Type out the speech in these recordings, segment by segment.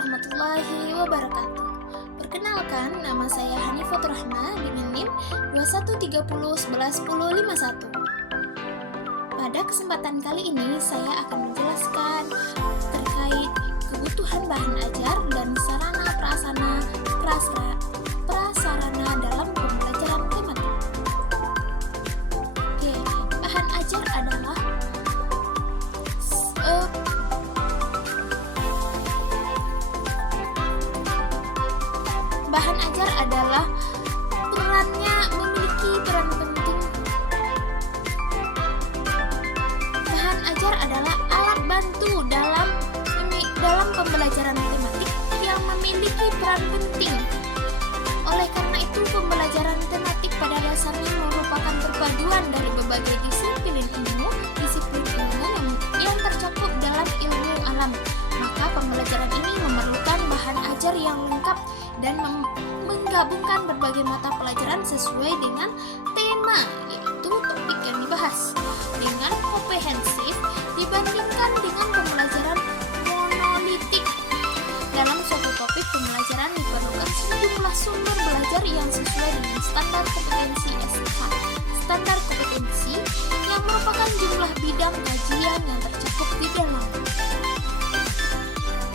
warahmatullahi wabarakatuh. Perkenalkan, nama saya Hanifatur Rahma dengan NIM 2130111051. Pada kesempatan kali ini, saya akan menjelaskan terkait kebutuhan bahan ajar dan sarana prasarana dalam pembelajaran tematik. Oke, bahan ajar adalah memiliki peran penting. Bahan ajar adalah alat bantu dalam pembelajaran tematik yang memiliki peran penting. Oleh karena itu, pembelajaran tematik pada dasarnya merupakan perpaduan dari berbagai disiplin ilmu yang tercakup dalam ilmu alam. Maka pembelajaran ini memerlukan bahan ajar yang lengkap dan menggabungkan berbagai mata pelajaran sesuai dengan tema, yaitu topik yang dibahas, dengan komprehensif dibandingkan dengan pembelajaran monolitik. Dalam suatu topik pembelajaran diperlukan sejumlah sumber belajar yang sesuai dengan standar kompetensi SK. Standar kompetensi yang merupakan jumlah bidang kajian yang tercakup di dalam.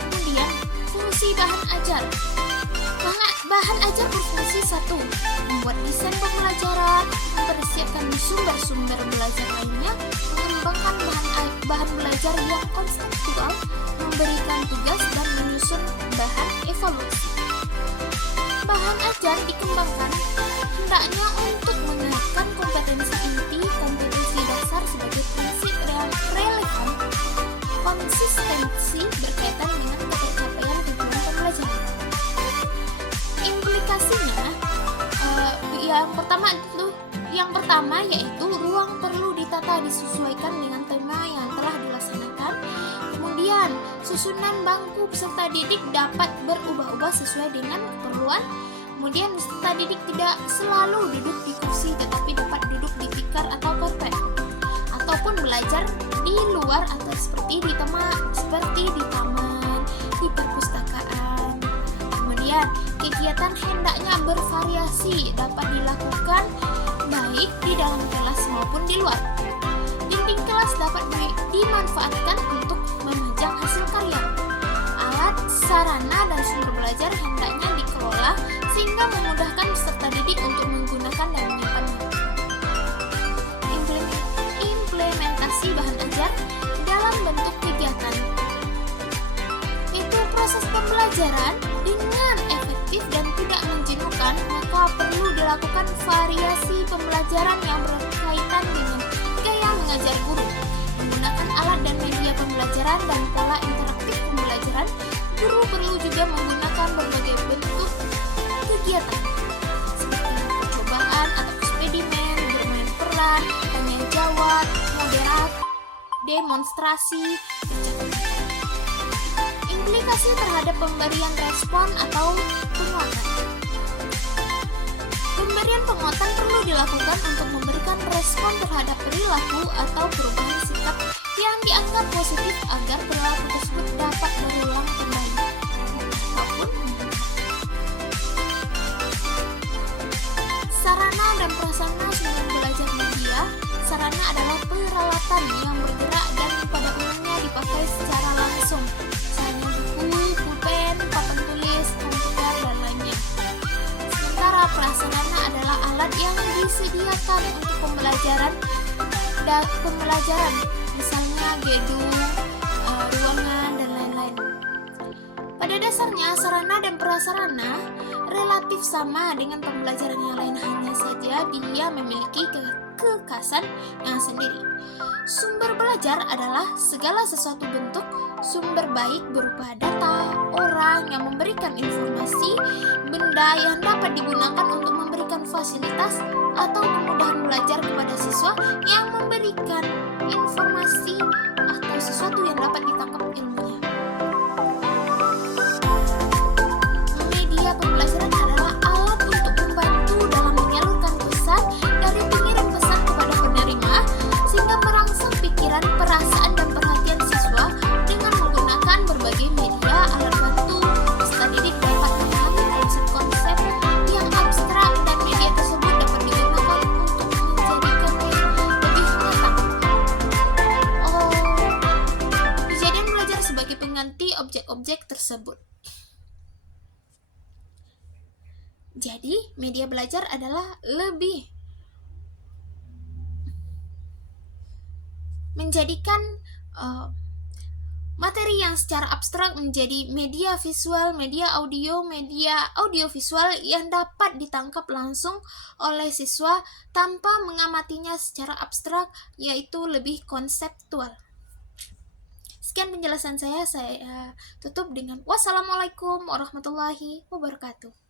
Kemudian, fungsi bahan ajar. Bahan ajar berfungsi 1. Membuat desain pembelajaran, mempersiapkan sumber-sumber belajar lainnya, mengembangkan bahan belajar yang konseptual, memberikan tugas, dan menyusun bahan evaluasi. Bahan ajar dikembangkan hendaknya untuk mengaitkan kompetensi inti, kompetensi dasar sebagai prinsip relevan, konsistensi berkaitan dengan pencapaian tujuan pembelajaran. Implikasinya, yang pertama yaitu ruang perlu ditata disesuaikan dengan tema yang telah dilaksanakan. Kemudian, susunan bangku peserta didik dapat berubah-ubah sesuai dengan keperluan. Kemudian, peserta didik tidak selalu duduk di kursi tetapi dapat duduk di tikar atau karpet, ataupun belajar di luar atau seperti di taman, di perpustakaan. Kemudian, kegiatan hendaknya bervariasi, dapat dilakukan baik di dalam kelas maupun di luar. Dinding kelas dapat dimanfaatkan untuk memajang hasil karya. Alat, sarana, dan sumber belajar hendaknya dikelola sehingga memudahkan peserta didik untuk menggunakan dan menyimpannya. Implementasi bahan ajar dalam bentuk kegiatan, yaitu proses pembelajaran dengan efektif dan tidak menjenuhkan, maka perlu dilakukan variasi pembelajaran yang berkaitan dengan gaya mengajar guru. Menggunakan alat dan media pembelajaran dan pola interaktif pembelajaran, guru perlu juga menggunakan berbagai bentuk kegiatan seperti percobaan atau eksperimen, bermain peran, tanya jawab, moderat, demonstrasi, implikasi terhadap pemberian respon atau penguatan. Pemberian penguatan perlu dilakukan untuk memberikan respon terhadap perilaku atau perubahan sikap yang dianggap positif agar perilaku tersebut dapat berulang kembali. Sarana dan prasarana sumber belajar media. Sarana adalah peralatan yang bergerak dan pada umumnya dipakai secara langsung. Misalnya buku, pulpen, papan tulis, komputer, dan lainnya. Sementara prasarana adalah alat yang disediakan untuk pembelajaran, misalnya gedung, ruangan, dan lain-lain. Pada dasarnya, sarana dan prasarana relatif sama dengan pembelajaran yang lain, hanya saja dia memiliki kekhasan yang sendiri. Sumber belajar adalah segala sesuatu bentuk sumber baik berupa data, orang yang memberikan informasi, benda yang dapat digunakan untuk memberikan fasilitas atau kemudahan belajar kepada siswa yang memberikan informasi atau sesuatu yang dapat ditangkap ilmunya. Media pembelajaran adalah alat untuk membantu dalam menyalurkan pesan dari pengirim pesan kepada penerima sehingga merangsang pikiran, perasaan, dan perhatian siswa dengan menggunakan berbagai media, alat bantu, tersebut. Jadi, media belajar adalah lebih menjadikan materi yang secara abstrak menjadi media visual, media audiovisual yang dapat ditangkap langsung oleh siswa tanpa mengamatinya secara abstrak, yaitu lebih konseptual. Sekian penjelasan saya tutup dengan wassalamualaikum warahmatullahi wabarakatuh.